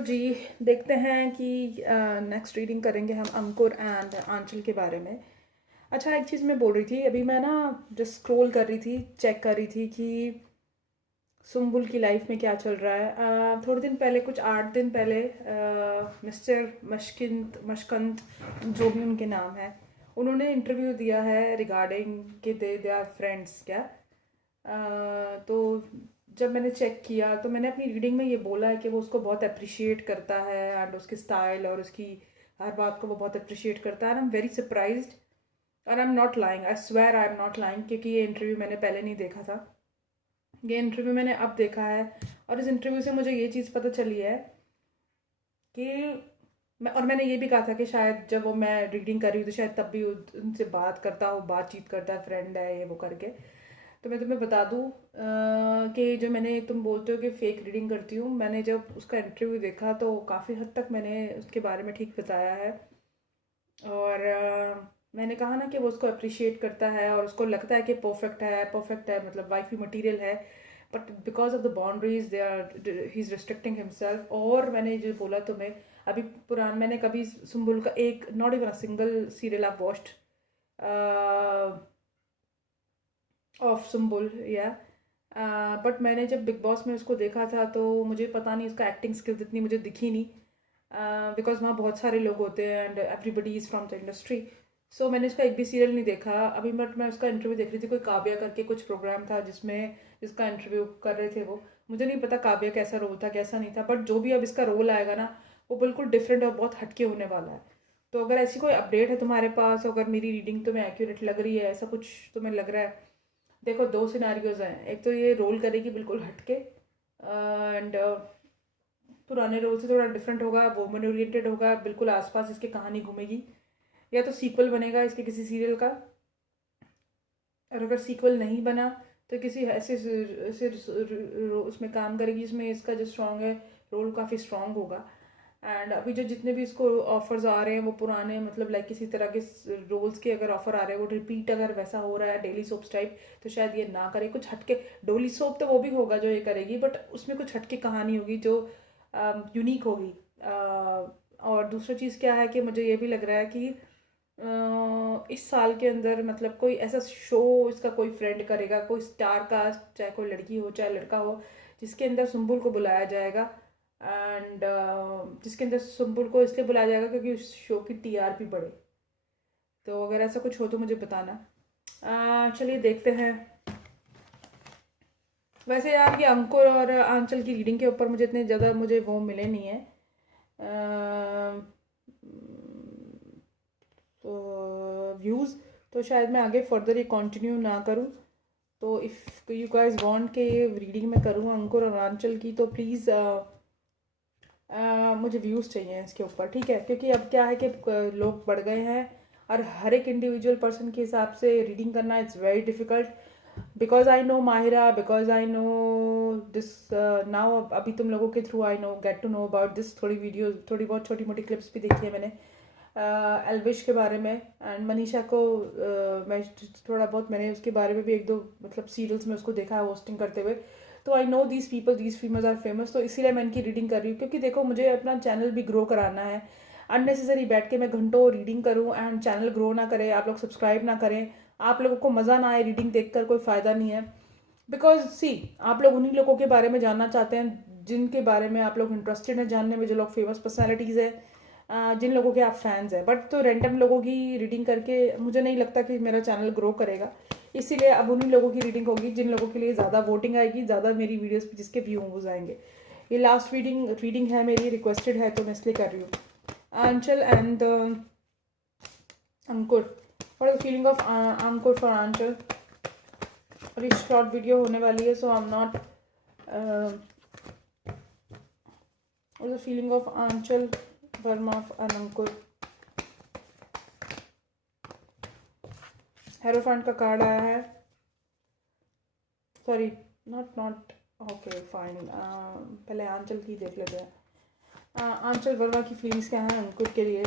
जी, देखते हैं कि नेक्स्ट रीडिंग करेंगे हम अंकुर एंड आंचल के बारे में। अच्छा, एक चीज़ मैं बोल रही थी, अभी मैं ना जस्ट स्क्रॉल कर रही थी, चेक कर रही थी कि सुम्बुल की लाइफ में क्या चल रहा है। थोड़े दिन पहले, कुछ 8 दिन पहले, मिस्टर मशकंत, जो भी उनके नाम है, उन्होंने इंटरव्यू दिया है रिगार्डिंग कि दे आर फ्रेंड्स क्या। तो जब मैंने चेक किया तो मैंने अपनी रीडिंग में ये बोला है कि वो उसको बहुत अप्रिशिएट करता है एंड उसकी स्टाइल और उसकी हर बात को वो बहुत अप्रिशिएट करता है। And I am very surprised और I am not lying, I swear I am not lying, क्योंकि ये इंटरव्यू मैंने पहले नहीं देखा था। ये इंटरव्यू मैंने अब देखा है और इस इंटरव्यू से मुझे ये चीज़ पता चली है कि मैंने ये भी कहा था कि शायद जब वो मैं रीडिंग कर रही हूँ तो शायद तब भी उनसे बात करता हो, बातचीत करता है, फ्रेंड है ये वो करके। तो मैं तुम्हें बता दूँ कि जो मैंने, तुम बोलते हो कि फेक रीडिंग करती हूँ, मैंने जब उसका इंटरव्यू देखा तो काफ़ी हद तक मैंने उसके बारे में ठीक बताया है। और मैंने कहा ना कि वो उसको अप्रिशिएट करता है और उसको लगता है कि परफेक्ट है, मतलब वाइफी मटेरियल है, but because of the boundaries they are he is restricting himself. और मैंने जो बोला तुम्हें अभी मैंने कभी सुम्बुल का एक, not even a single serial आप वॉच्ड ऑफ सुम्बुल, या बट मैंने जब बिग बॉस में उसको देखा था तो मुझे पता नहीं, उसका एक्टिंग स्किल्स इतनी मुझे दिखी नहीं, बिकॉज वहाँ बहुत सारे लोग होते हैं and everybody is from the industry. So मैंने उसका एक भी सीरियल नहीं देखा अभी, बट मैं उसका इंटरव्यू देख रही थी, कोई काव्या करके कुछ प्रोग्राम था जिसमें इसका इंटरव्यू कर रहे थे वो। मुझे नहीं पता काव्या कैसा रोल था कैसा नहीं था, बट जो भी अब इसका रोल आएगा ना, वो बिल्कुल डिफरेंट और बहुत हटके होने वाला है। तो अगर ऐसी कोई अपडेट है तुम्हारे पास, अगर मेरी रीडिंग तुम्हें एक्यूरेट लग रही है, ऐसा कुछ तुम्हें लग रहा है, देखो दो सिनारियोज हैं। एक तो ये रोल करेगी बिल्कुल हटके एंड पुराने रोल से थोड़ा डिफरेंट होगा, वुमन ओरिएंटेड होगा, बिल्कुल आसपास इसकी कहानी घूमेगी, या तो सीक्वल बनेगा इसके किसी सीरियल का। और अगर सीक्वल नहीं बना तो किसी ऐसे ऐसे उसमें काम करेगी जिसमें इसका जो स्ट्रॉन्ग है, रोल काफ़ी स्ट्रॉन्ग होगा। एंड अभी जो जितने भी इसको ऑफर्स आ रहे हैं वो पुराने, मतलब लाइक किसी तरह के रोल्स के अगर ऑफर आ रहे हैं, वो रिपीट अगर वैसा हो रहा है डेली सोप्स टाइप, तो शायद ये ना करे, कुछ हटके। डोली सोप तो वो भी होगा जो ये करेगी, बट उसमें कुछ हटके कहानी होगी जो यूनिक होगी। और दूसरा चीज़ क्या है कि मुझे ये भी लग रहा है कि इस साल के अंदर, मतलब कोई ऐसा शो इसका कोई फ्रेंड करेगा, कोई स्टार कास्ट, चाहे कोई लड़की हो चाहे लड़का हो, जिसके अंदर सुम्बुल को बुलाया जाएगा। एंड जिसके अंदर सुम्बुल को इसलिए बुलाया जाएगा क्योंकि उस शो की टीआरपी बढ़े। तो अगर ऐसा कुछ हो तो मुझे बताना। चलिए देखते हैं। वैसे यार ये अंकुर और आंचल की रीडिंग के ऊपर मुझे इतने ज़्यादा मुझे वो मिले नहीं है तो व्यूज़, तो शायद मैं आगे फर्दर ये कंटिन्यू ना करूँ। तो इफ़ यू गाइस वांट के रीडिंग में करूँ अंकुर और आंचल की, तो प्लीज़ मुझे व्यूज़ चाहिए इसके ऊपर, ठीक है? क्योंकि अब क्या है कि लोग बढ़ गए हैं और हर एक इंडिविजुअल पर्सन के हिसाब से रीडिंग करना it's very difficult. Because I know Mahira, because I know this now, अभी तुम लोगों के through I know get to know about this. थोड़ी वीडियो, थोड़ी बहुत छोटी मोटी क्लिप्स भी देखी है मैंने एल्विश के बारे में। एंड मनीषा को मैं थोड़ा बहुत, मैंने उसके बारे में भी एक दो मतलब सीरियल्स में उसको देखा है होस्टिंग करते हुए। तो I know these people, these females are famous, तो इसीलिए मैं इनकी रीडिंग कर रही हूँ। क्योंकि देखो मुझे अपना चैनल भी ग्रो कराना है। अननेसेसरी बैठ के मैं घंटों रीडिंग करूँ एंड चैनल ग्रो ना करे, आप लोग सब्सक्राइब ना करें, आप लोगों को मज़ा ना आए रीडिंग देखकर, कोई फ़ायदा नहीं है। बिकॉज सी, आप लोग उन्हीं लोगों के बारे में जानना चाहते हैं जिनके बारे में आप लोग इंटरेस्टेड हैं जानने में, जो लोग फेमस पर्सनैलिटीज़ है, जिन लोगों के आप फैंस हैं। बट तो रैंडम लोगों की रीडिंग करके मुझे नहीं लगता कि मेरा चैनल ग्रो करेगा। इसीलिए अब उन्हीं लोगों की रीडिंग होगी जिन लोगों के लिए ज़्यादा वोटिंग आएगी, ज़्यादा मेरी वीडियोस पे जिसके व्यूज आएंगे। ये लास्ट रीडिंग है मेरी, रिक्वेस्टेड है तो मैं इसलिए कर रही हूँ। Aanchal and Ankur, what the feeling of Ankur for Aanchal. और ये शॉर्ट वीडियो होने वाली है, so I am not the feeling of Aanchal Verma and Ankur. Hierophant का कार्ड आया है, सॉरी नॉट ओके फाइन। पहले आंचल की देख लेते हैं। आंचल वर्मा की फीलिंग्स क्या हैं अंकुर के लिए।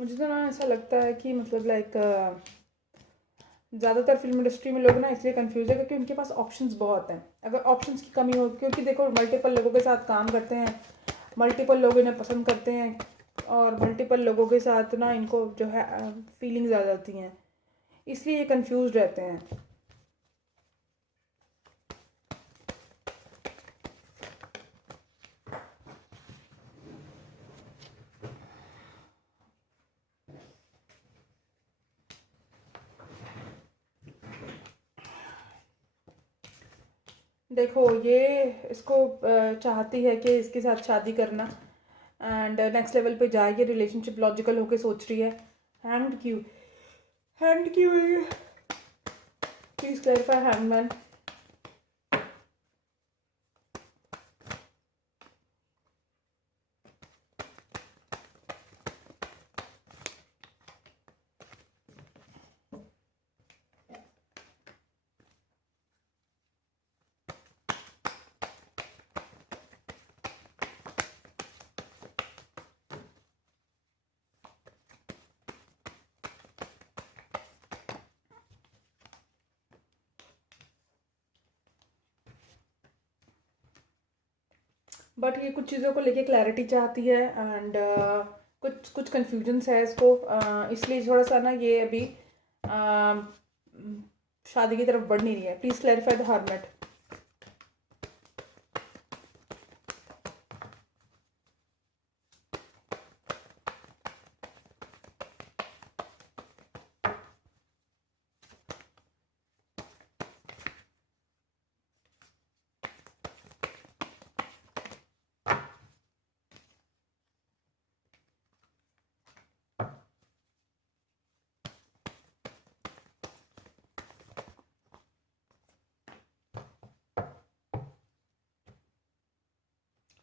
मुझे तो ना ऐसा लगता है कि मतलब लाइक ज़्यादातर फिल्म इंडस्ट्री में लोग ना इसलिए कंफ्यूज है क्योंकि उनके पास ऑप्शंस बहुत हैं। अगर ऑप्शंस की कमी हो, क्योंकि देखो मल्टीपल लोगों के साथ काम करते हैं, मल्टीपल लोग इन्हें पसंद करते हैं, और मल्टीपल लोगों के साथ ना इनको जो है फीलिंग्स आ जाती हैं, इसलिए ये कंफ्यूज रहते हैं। देखो ये इसको चाहती है कि इसके साथ शादी करना, एंड नेक्स्ट लेवल पे जाएगी, रिलेशनशिप लॉजिकल होके सोच रही है। हैंड क्यों है? Please clarify hangman. बट ये कुछ चीज़ों को लेके क्लैरिटी चाहती है, एंड कुछ कुछ कन्फ्यूजन्स है इसको, इसलिए थोड़ा सा ना ये अभी शादी की तरफ बढ़ नहीं रही है। Please clarify the hermit.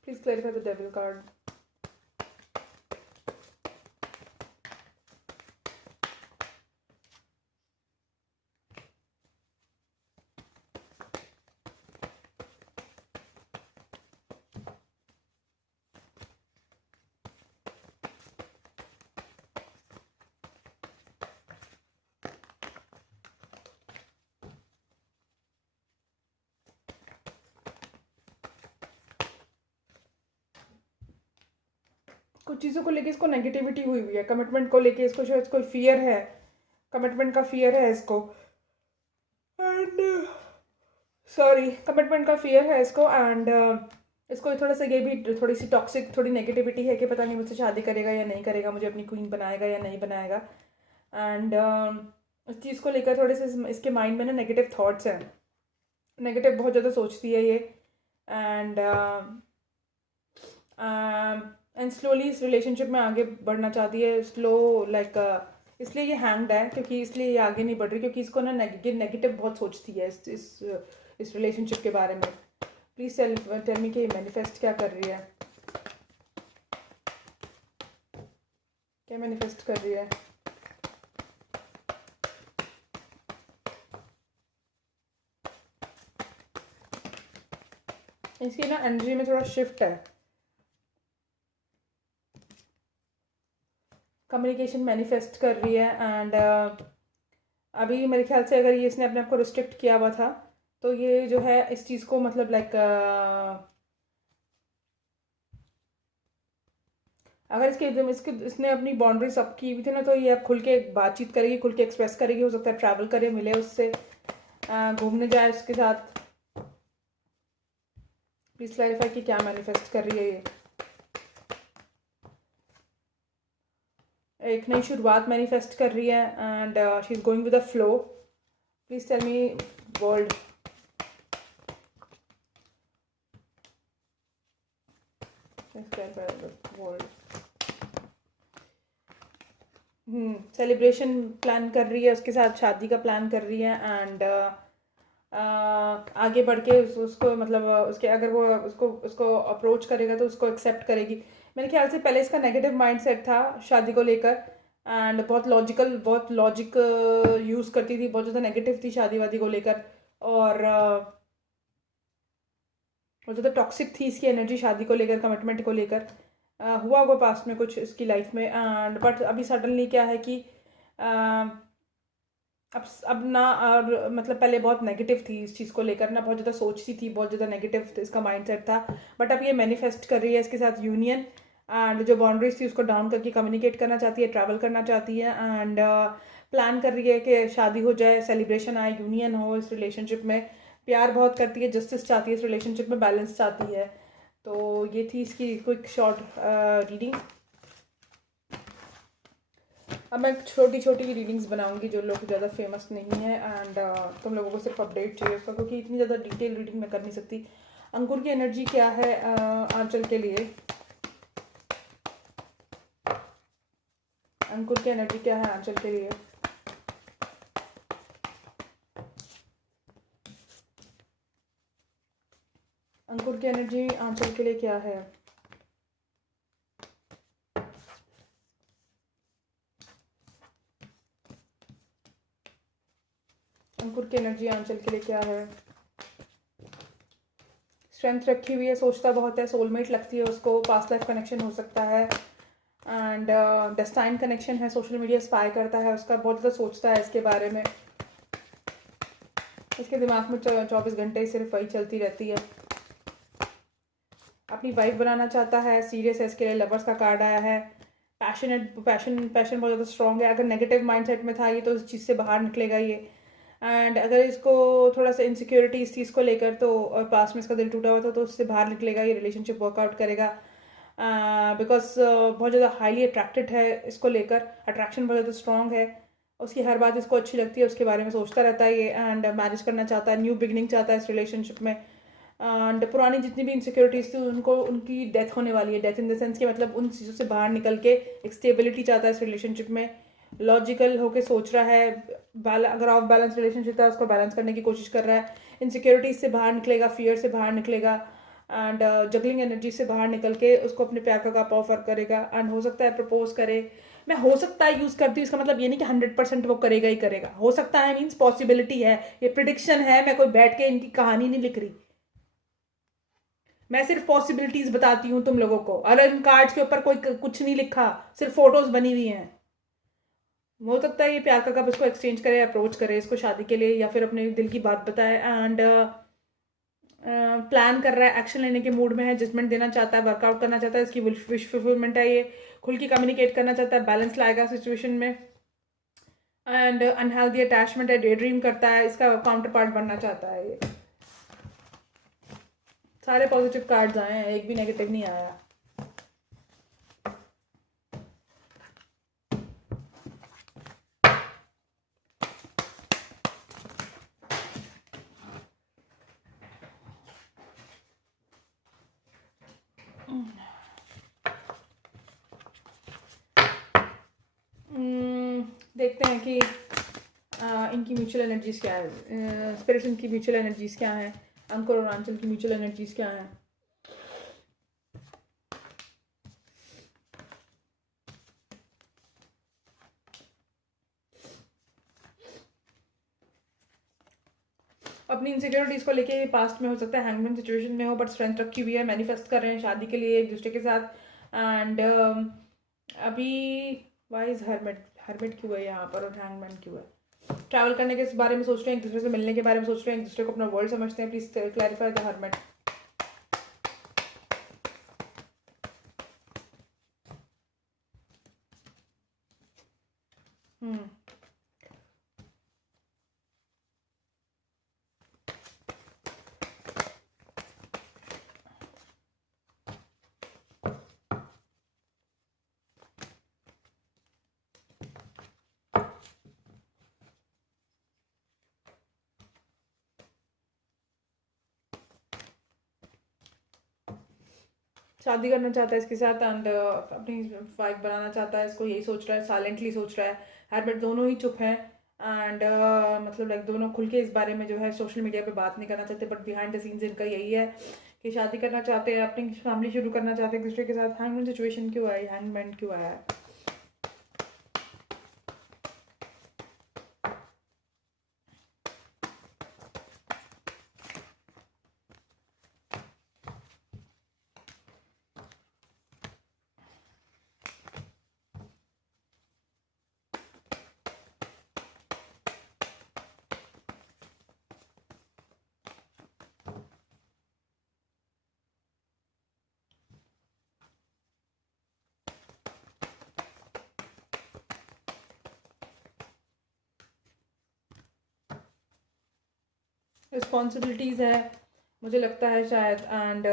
Please clarify the devil card. कुछ चीज़ों को लेके इसको नेगेटिविटी हुई हुई है, कमिटमेंट को लेके इसको शायद कोई फियर है, कमिटमेंट का फियर है इसको, एंड सॉरी कमिटमेंट का फियर है इसको, एंड इसको थोड़ा सा ये भी थोड़ी सी टॉक्सिक, थोड़ी नेगेटिविटी है कि पता नहीं मुझसे शादी करेगा या नहीं करेगा, मुझे अपनी क्वीन बनाएगा या नहीं बनाएगा, एंड इस चीज़ को लेकर थोड़े से इसके माइंड में ना नेगेटिव थॉट्स हैं, नेगेटिव बहुत ज़्यादा सोचती है ये, एंड एंड स्लोली इस रिलेशनशिप में आगे बढ़ना चाहती है, स्लो लाइक इसलिए ये हैंग्ड है, क्योंकि इसलिए ये आगे नहीं बढ़ रही, क्योंकि इसको ना नेगेटिव बहुत सोचती है इस रिलेशनशिप के बारे में। प्लीज़ टेल मी कि ये मैनिफेस्ट क्या कर रही है, क्या मैनिफेस्ट कर रही है। इसकी ना एनर्जी में थोड़ा शिफ्ट है, कम्युनिकेशन मैनिफेस्ट कर रही है, एंड अभी मेरे ख्याल से अगर ये इसने अपने आप को रिस्ट्रिक्ट किया हुआ था, तो ये जो है इस चीज़ को मतलब लाइक अगर इसने अपनी बाउंड्रीज अप की हुई थी ना, तो ये अब खुल के बातचीत करेगी, खुल के एक्सप्रेस करेगी, हो सकता है ट्रैवल करे, मिले उससे, घूमने जाए उसके साथ। प्लीज़ क्लैरिफाई कि क्या मैनिफेस्ट कर रही है ये। एक नई शुरुआत मैनिफेस्ट कर रही है, and she is going with the flow. Please tell me world. World celebration plan कर रही है, उसके साथ शादी का प्लान कर रही है, एंड आगे बढ़ के उसको मतलब उसके अगर वो उसको उसको अप्रोच करेगा तो उसको एक्सेप्ट करेगी। मेरे ख्याल से पहले इसका नेगेटिव माइंडसेट था शादी को लेकर, एंड बहुत लॉजिक यूज़ करती थी, बहुत ज़्यादा नेगेटिव थी शादी वादी को लेकर, और बहुत ज़्यादा टॉक्सिक थी इसकी एनर्जी शादी को लेकर, कमिटमेंट को लेकर, हुआ होगा पास्ट में कुछ इसकी लाइफ में, एंड बट अभी सडनली क्या है कि अब ना, और मतलब पहले बहुत नेगेटिव थी इस चीज़ को लेकर ना, बहुत ज़्यादा सोचती थी, बहुत ज़्यादा नेगेटिव इसका माइंडसेट था। बट अब ये मैनिफेस्ट कर रही है इसके साथ यूनियन, एंड जो बाउंड्रीज थी उसको डाउन करके कम्युनिकेट करना चाहती है, ट्रैवल करना चाहती है, एंड प्लान कर रही है कि शादी हो जाए, सेलिब्रेशन आए, यूनियन हो इस रिलेशनशिप में। प्यार बहुत करती है, जस्टिस चाहती है इस रिलेशनशिप में, बैलेंस चाहती है। तो ये थी इसकी क्विक शॉर्ट रीडिंग। अब मैं छोटी छोटी रीडिंग्स बनाऊंगी जो लोग ज़्यादा फेमस नहीं है, एंड तुम लोगों को सिर्फ अपडेट चाहिए उसका, क्योंकि इतनी ज़्यादा डिटेल रीडिंग मैं कर नहीं सकती। अंकुर की एनर्जी क्या है आंचल के लिए? अंकुर की एनर्जी क्या है आंचल के लिए? अंकुर की एनर्जी आंचल के लिए क्या है? अंकुर की एनर्जी आंचल के लिए क्या है? स्ट्रेंथ रखी हुई है, सोचता बहुत है, सोलमेट लगती है उसको, पास्ट लाइफ कनेक्शन हो सकता है, एंड डेस्टाइन कनेक्शन है, सोशल मीडिया स्पाई करता है उसका, बहुत ज़्यादा सोचता है इसके बारे में। इसके दिमाग में 24 घंटे सिर्फ वही चलती रहती है। अपनी वाइफ बनाना चाहता है, सीरियस है, इसके लिए लवर्स का कार्ड आया है। पैशनेट, पैशन बहुत ज़्यादा स्ट्रॉन्ग है। अगर नेगेटिव माइंडसेट में था ये, तो इस चीज़ से बाहर निकलेगा ये। एंड अगर इसको थोड़ा सा इनसिक्योरिटी इस चीज़ को लेकर, तो और पास में इसका दिल टूटा हुआ था, तो उससे बाहर निकलेगा ये, रिलेशनशिप वर्कआउट करेगा। बिकॉज बहुत ज़्यादा हाईली अट्रैक्टेड है इसको लेकर, अट्रैक्शन बहुत ज़्यादा स्ट्रॉन्ग है। उसकी हर बात इसको अच्छी लगती है, उसके बारे में सोचता रहता है ये, एंड मैरिज करना चाहता है, न्यू बिगनिंग चाहता है इस रिलेशनशिप में। एंड पुरानी जितनी भी इनसिक्योरिटीज थी उनको, उनकी डेथ होने वाली है। डेथ इन द सेंस कि मतलब उन चीज़ों से बाहर निकल के एक स्टेबिलिटी चाहता है इस रिलेशनशिप में। लॉजिकल होके सोच रहा है, अगर ऑफ बैलेंस रिलेशनशिप था उसको बैलेंस करने की कोशिश कर रहा है, इनसिक्योरिटीज से बाहर निकलेगा, फियर से बाहर निकलेगा, एंड जगलिंग एनर्जी से बाहर निकल के उसको अपने प्यार का कप ऑफर करेगा, एंड हो सकता है प्रपोज करे। मैं हो सकता है यूज करती हूँ, इसका मतलब ये नहीं कि 100% वो करेगा ही करेगा। हो सकता है मीन्स पॉसिबिलिटी है, ये प्रिडिक्शन है, मैं कोई बैठ के इनकी कहानी नहीं लिख रही। मैं सिर्फ पॉसिबिलिटीज बताती हूँ तुम लोगों को, और इन कार्ड्स के ऊपर कोई कुछ नहीं लिखा, सिर्फ फोटोज बनी हुई हैं। हो सकता है ये प्यार का कप इसको एक्सचेंज करे, अप्रोच करे इसको शादी के लिए, या फिर अपने दिल की बात बताए, एंड प्लान कर रहा है, एक्शन लेने के मूड में है, जजमेंट देना चाहता है, वर्कआउट करना चाहता है, इसकी विश फुलफिलमेंट है ये। खुल के कम्युनिकेट करना चाहता है, बैलेंस लाएगा सिचुएशन में, एंड अनहेल्दी अटैचमेंट है, डे ड्रीम करता है, इसका काउंटर पार्ट बनना चाहता है ये। सारे पॉजिटिव कार्ड्स आए हैं, एक भी नेगेटिव नहीं आया। देखते हैं कि इनकी म्यूचुअल एनर्जीज क्या है, स्पिरिट्स इनकी म्यूचुअल एनर्जीज क्या हैं, अंकुर और आंचल की म्यूचुअल एनर्जीज क्या हैं। अपनी इनसिक्योरिटीज को लेके पास्ट में हो सकता है हैंगमैन सिचुएशन में हो, बट स्ट्रेंथ रखी हुई है, मैनिफेस्ट कर रहे हैं शादी के लिए एक दूसरे के साथ। एंड अभी वाई इज हर्मिट, हर्मिट क्यों है यहाँ पर, और हैंगमैन क्यों है? ट्रैवल करने के बारे में सोच रहे हैं, एक दूसरे से मिलने के बारे में सोच रहे हैं, एक दूसरे को अपना वर्ल्ड समझते हैं। Please clarify the hermit. शादी करना चाहता है इसके साथ, एंड अपनी वाइफ बनाना चाहता है इसको, यही सोच रहा है, साइलेंटली सोच रहा है। हर्मिट दोनों ही चुप हैं, एंड मतलब लाइक दोनों खुल के इस बारे में जो है सोशल मीडिया पे बात नहीं करना चाहते, बट बिहाइंड द सीन्स इनका यही है कि शादी करना चाहते हैं, अपनी फैमिली शुरू करना चाहते हैं एक दूसरे के साथ। हैंगमैन सिचुएशन क्यों आया, हैंगमैन क्यों आया है? रिस्पॉन्सिबिलिटीज़ है मुझे लगता है शायद, एंड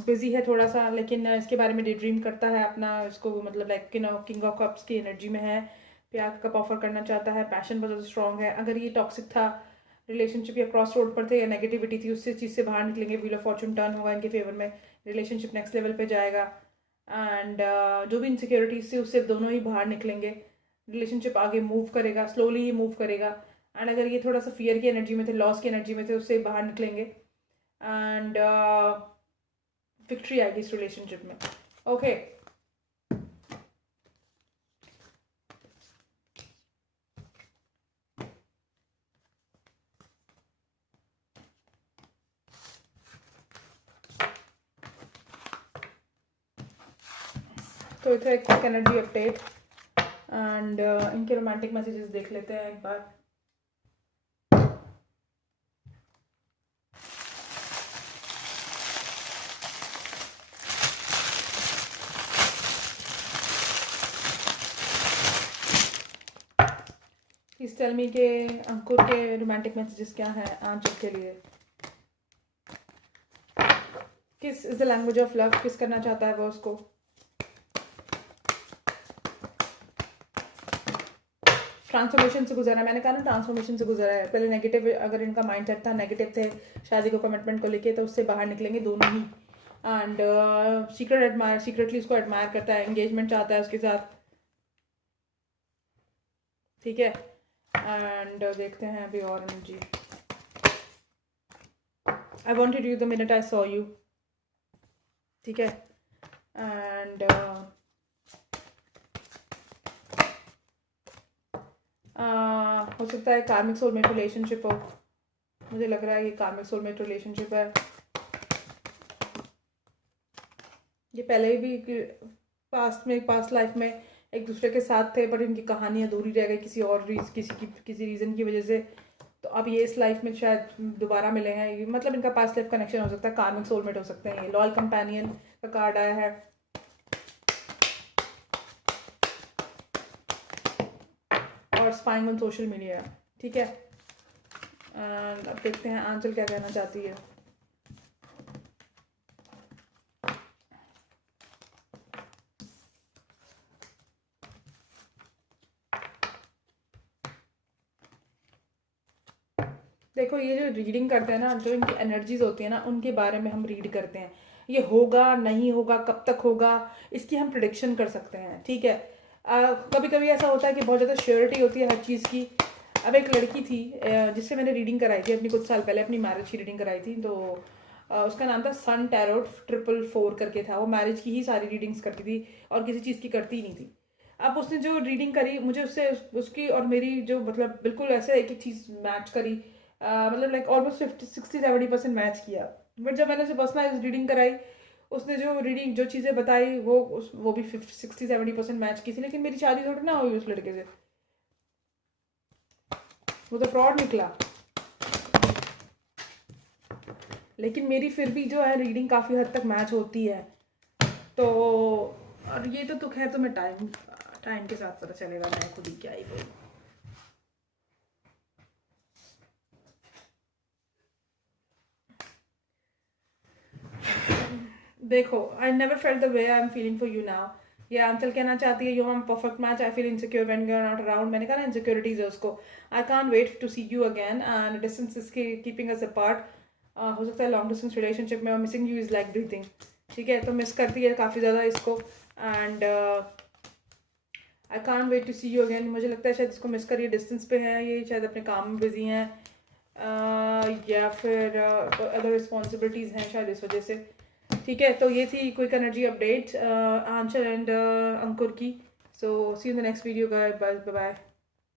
बिजी है थोड़ा सा, लेकिन इसके बारे में डे ड्रीम करता है अपना, इसको मतलब लाइक किंग ऑफ कप्स की एनर्जी में है, प्यार का कप ऑफर करना चाहता है, पैशन बहुत ज़्यादा स्ट्रॉन्ग है। अगर ये टॉक्सिक था रिलेशनशिप या क्रॉस रोड पर थे या नेगेटिविटी थी, उससे चीज़ से बाहर निकलेंगे, व्हील ऑफ फॉर्चून टर्न होगा इनके फेवर में, रिलेशनशिप नेक्स्ट लेवल पे जाएगा, एंड जो भी इनसिक्योरिटीज थी उससे दोनों ही बाहर निकलेंगे, रिलेशनशिप आगे मूव करेगा, स्लोली ही मूव करेगा। एंड अगर ये थोड़ा सा फियर की एनर्जी में थे, लॉस की एनर्जी में थे, उससे बाहर निकलेंगे, एंड विक्ट्री आएगी इस रिलेशनशिप में। ओके तो इतना एक क्विक एनर्जी अपडेट, एंड इनके रोमांटिक मैसेजेस देख लेते हैं एक बार। प्लीज टेल मी के अंकुर के रोमांटिक मैसेजेस क्या हैं आंचल के लिए। किस is the language of love, किस करना चाहता है वो उसको। ट्रांसफॉर्मेशन से गुजरा है, मैंने कहा ना ट्रांसफॉर्मेशन से गुजरा है। पहले नेगेटिव अगर इनका माइंडसेट था, नेगेटिव थे शादी को कमिटमेंट को लेके, तो उससे बाहर निकलेंगे दोनों ही। एंड सीक्रेटली उसको एडमायर करता है, एंगेजमेंट चाहता है उसके साथ, ठीक है। एंड देखते हैं अभी और energy. I wanted you the minute I saw you, ठीक है। एंड हो सकता है कार्मिक सोलमेट रिलेशनशिप हो, मुझे लग रहा है ये कार्मिक सोलमेट रिलेशनशिप है। ये पहले भी पास्ट लाइफ में एक दूसरे के साथ थे, बट इनकी कहानी अधूरी रह गई किसी और किसी रीज़न की वजह से। तो अब ये इस लाइफ में शायद दोबारा मिले हैं, मतलब इनका पास्ट लाइफ कनेक्शन हो सकता है, कार्मिक सोलमेट हो सकते हैं। ये लॉयल कंपेनियन का कार्ड आया है, और स्पाइंग ऑन सोशल मीडिया, ठीक है। अब देखते हैं आंचल क्या कहना चाहती है। देखो ये जो रीडिंग करते हैं ना, जो इनकी एनर्जीज होती है ना, उनके बारे में हम रीड करते हैं। ये होगा नहीं होगा, कब तक होगा, इसकी हम प्रिडिक्शन कर सकते हैं, ठीक है। कभी कभी ऐसा होता है कि बहुत ज़्यादा श्योरिटी होती है हर चीज़ की। अब एक लड़की थी जिससे मैंने रीडिंग कराई थी अपनी, कुछ साल पहले अपनी मैरिज की रीडिंग कराई थी, तो उसका नाम था सन टैरोट 444 करके था। वो मैरिज की ही सारी रीडिंग्स करती थी और किसी चीज़ की करती ही नहीं थी। अब उसने जो रीडिंग करी मुझे, उससे उसकी और मेरी जो मतलब बिल्कुल ऐसे एक एक चीज़ मैच करी, मतलब लाइक ऑलमोस्ट 60-70% मैच किया। बट जब मैंने उसे पर्सनलाइज रीडिंग कराई, उसने जो चीज़ें बताई वो भी 60-70% मैच की थी, लेकिन मेरी शादी थोड़ी ना हुई उस लड़के से, वो तो फ्रॉड निकला। लेकिन मेरी फिर भी जो है रीडिंग काफ़ी हद तक मैच होती है। तो और ये तो खैर तुम्हें टाइम के साथ पता चलेगा, मैं खुद ही क्या ही बोलूँ। देखो, I never felt the way I am feeling for you now. ये आंचल कहना चाहती है you are perfect match, I feel insecure when you are not around. मैंने कहा ना इनसिक्योरिटीज है उसको। I can't wait to see you again, and distance is keeping us apart. हो सकता है लॉन्ग डिस्टेंस रिलेशनशिप में, और missing you is like breathing, ठीक है। तो मिस करती है काफ़ी ज़्यादा इसको, and I can't wait to see you again. मुझे लगता है शायद इसको मिस करिए, डिस्टेंस पे है ये, शायद अपने काम में बिजी हैं, या फिर अदर रिस्पॉन्सिबिलिटीज़ हैं शायद इस वजह से, ठीक है। तो ये थी quick energy update Aanchal and Ankur की। So see you in the next video guys, bye bye.